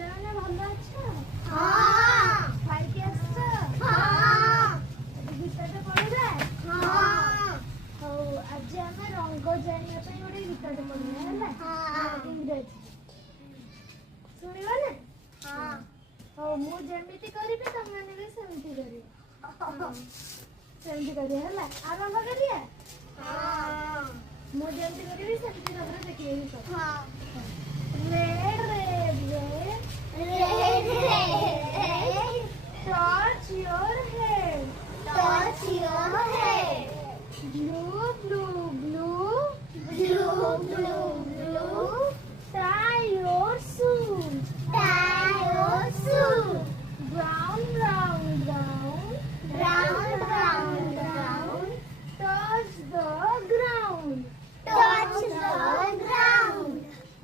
ପିଲାମାନେ ଭଲ ଅଛ? ହଁ। ଖାଇକି ଆସିଛ? ହଁ। ଗୀତଟେ ପଢିବା? ହଁ। ହଉ ଆଜି ଆମେ ରଙ୍ଗ ଜାଣିବା ପାଇଁ ଗୋଟେ ଗୀତଟେ ପଢିବା ହେଲା? ହଁ। ଇଂରାଜୀ ଶୁଣିବା ନା? ହଁ। ହଉ ମୁଁ ଯେମିତି କରିବି ତମମାନେ ବି ସେମିତି କରିବ। ସେମିତି କରିବା ହେଲା? ଆରମ୍ଭ କରିବା? ହଁ। ମୁଁ ଯେମିତି କରିବି ସେମିତି ତମର ଦେଖିଦେବି ସବୁ। ହଁ। Red, red, red. Red, red. Touch your head. Touch your head. Blue, blue, blue. Blue, blue, blue. Tie your shoes. Tie your shoes. Brown, brown, brown. Brown, brown, brown. Touch the ground. Touch the ground.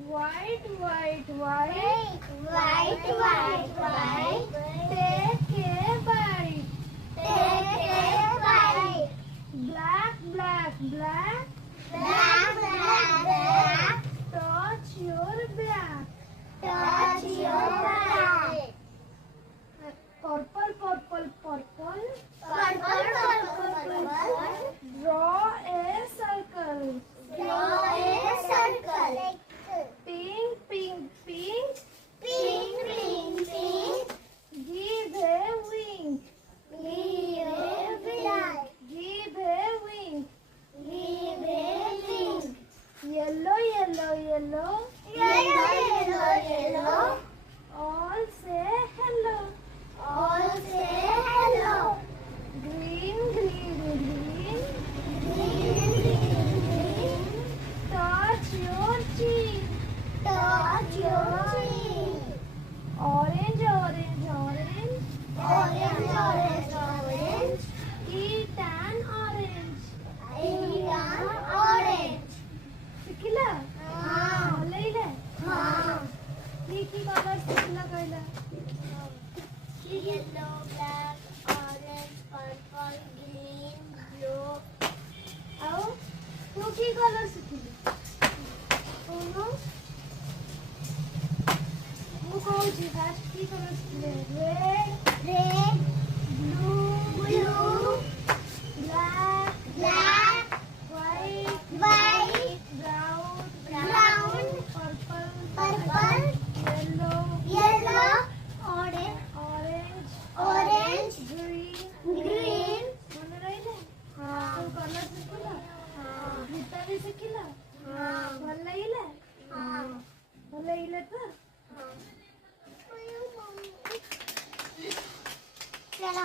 White, white, white. White, white, white. Take a bite. Take a bite. Black, black, black. Black, black, black. Touch your back. Touch your back. Purple, purple, purple. Purple, purple, purple. Draw a circle. Draw a circle. Pink, pink, pink. Pink, pink, pink. Give a wink. Give a wink. Give a wink. Give a wink. Yellow, yellow, yellow. Yellow, yellow, yellow. All say hello. All say hello. Green, green, green. Green, green, green. Touch your cheek. Touch your cheek. Orange, orange, orange. Orange, orange, orange. Eat an orange. Eat an orange. ଶିଖିଲ? ହଁ। ଭଲେଇଲେ? ହଁ। କି colour ଶିଖିଲ କହିଲ? Yellow, black, orange, purple, green, blue. ଆଉ ତୁ କି colour ଶିଖିଲୁ? କହୁନୁ? ମୁଁ କହୁଛି ଫାଷ୍ଟ କି କଲର ଶିଖିଲେ? Red, Red, blue, blue, black, black, white, white, brown, brown, purple, purple, yellow, yellow, orange, orange, green, green, green. ମନେ ରହିଲା? ହଁ। ସବୁ କଲର ଶିଖିଲ? ହଁ। ଗୀତ ବି ଶିଖିଲ? ହଁ। ଭଲ ଲାଗିଲା? ହଁ। ଭଲ ଲାଗିଲା ତ? चला